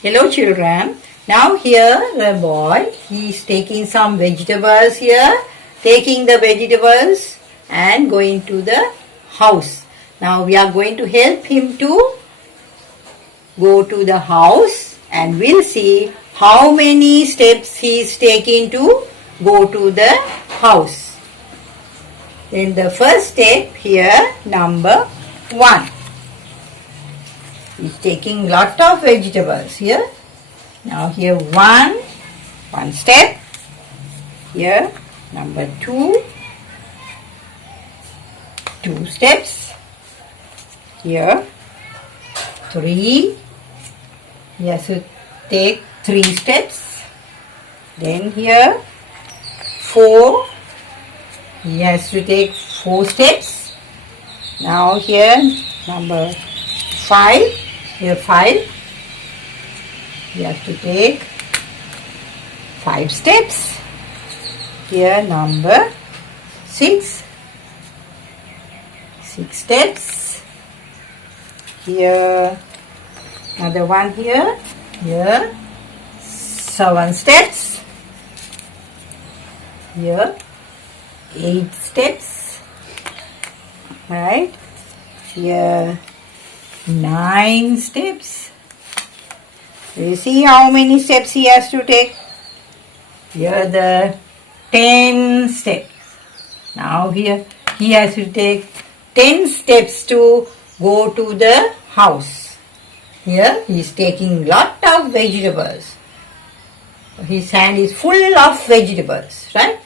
Hello children. Now here the boy, he is taking some vegetables here, taking the vegetables and going to the house. Now we are going to help him to go to the house and we'll see how many steps he is taking to go to the house. Then the first step here, number 1. He's taking lot of vegetables here. Now here one step. Here number 2 steps. Here 3. He has to take 3 steps. Then here 4. He has to take 4 steps. Now here number 5. Here 5. You have to take 5 steps. Here number 6. 6 steps. Here another one here. Here 7 steps. Here 8 steps. Right. Here 9 steps. You see how many steps he has to take? Here the 10 steps. Now here he has to take 10 steps to go to the house. Here he is taking lot of vegetables. His hand is full of vegetables, right?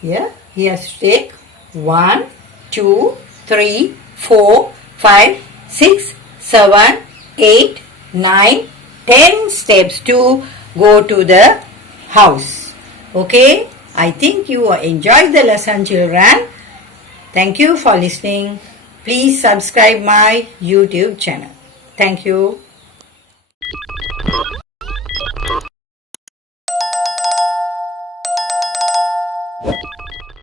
Here he has to take 1, 2, 3, 4, 5, 6, 7, 8, 9, 10 steps to go to the house. Okay, I think you enjoyed the lesson, children. Thank you for listening. Please subscribe my YouTube channel. Thank you.